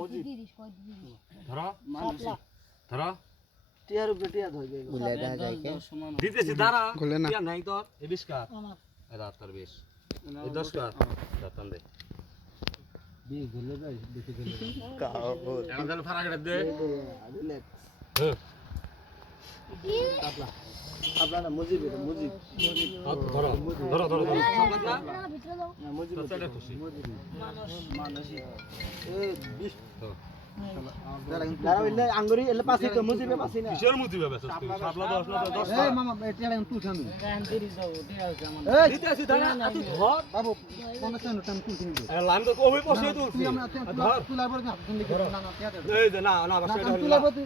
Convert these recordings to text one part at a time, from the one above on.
মজিদ ধরো মানুষ ধরো টিয়ার উপরে টিয়া ধরে যাবে গুলে দেখা যায় কে দিতেছি দাঁড়া খুলে না। টিয়া নাই তোর এই 20 কার এই রাত তোর 20 এই 10 কার দাঁতান দে কাউর এখন তাহলে ফারাক দে রিল্যাক্স হ্যাঁ আপনারা না মজিদ এটা মজিদ ধরো ধরো ধরো ধরো সব না না মজিদ তো এটা খুশি মানুষ এই 20 হ্যাঁ দাঁড়াও ইল্লে আঙ্গুরি এলে পাশে তো মজিবে পাশে না কিসের মুতি হবে সাপলা 10 না 10 এই মামা এটা আমি তুলছি আমি এই দিতেছি দাঁড়া তুই ধর বাবু 50 টাকা আমি তুলছি নিবি লাইন তো কই বসে তুলছি তুই আমরা ধর তুলার পরে হাত লিখে না না টিয়া দে এই যে না না বাস এটা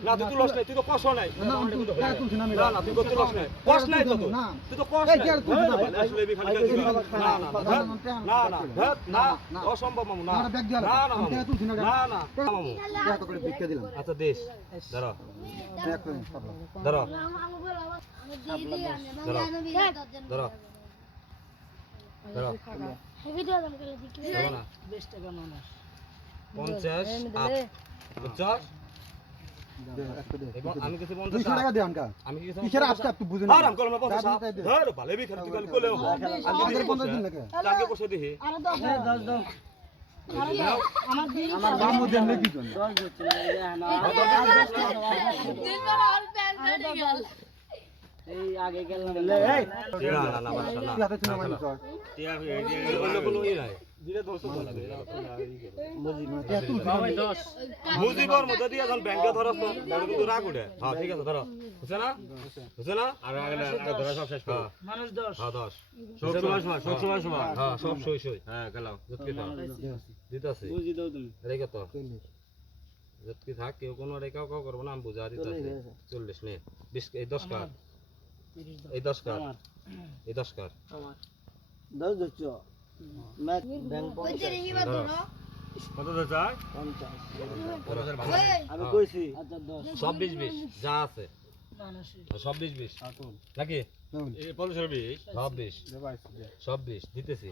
না তুই তুলস নাই তুই তো কষ্ট নাই না আমি তুলছি না আমি না না তুই তো তুলস নাই কষ্ট নাই তো না তুই তো কষ্ট এই টিয়া তুলছি না আসলে বি খালি না না না না অসম্ভব মামু না না ব্যাগ দিয়া না না আমি টিয়া তুলছি না না না মামু টিয়া তো করে ভিক্ষা দিলাম আচ্ছা দেশ ধরো ব্যাগ করে পাবলা ধরো ধরো ধরো ধরো না 50 50 আমি কিছু 200 টাকা দে আমকা আমি কিছু কিসের আজকে তুই বুঝিস না আরাম করো না 50 ধর ভালো বি খালি তুই কোলে হবো আমাদের 15 দিন লাগে কালকে বসে দিহি আমার বামু দেন নাকি জন এই আগে গেলাম এই না না না বাসা না তুই হাতে চুনা মারি চল টিয়া এই বলে বলে ই নাই দিলে 200 বলা মজিদ টিয়া তুলছি না 10 মুজিবর মধ্যে দিয়ে যখন ব্যাংকে ধরছ তো তাহলে কিন্তু রাগ উঠে হ্যাঁ ঠিক আছে ধরো বুঝছ না বুঝছ না আর আগে ধরা সব শেষ করো মানুষ 10 হ্যাঁ 10 সব সময় হ্যাঁ সব সই সই হ্যাঁ গেলাম যতকি থাক দিতাছি বুঝি দাও তুমি রেখে তো যতকি থাক কেউ কোনো রেখাও কাও করবো না আমি বুঝা দিতাছি 40 নে 20 এই 10 কার এই 10 কার এই 10 কার আমার 10 দিচ্ছ ম্যাচ ব্যাংক কত দে চাই 50 আমি কইছি আচ্ছা 10 সব 20 20 যা আছে সব 20 20 নাকি এই 50 20 সব 20 সব 20 দিতেছি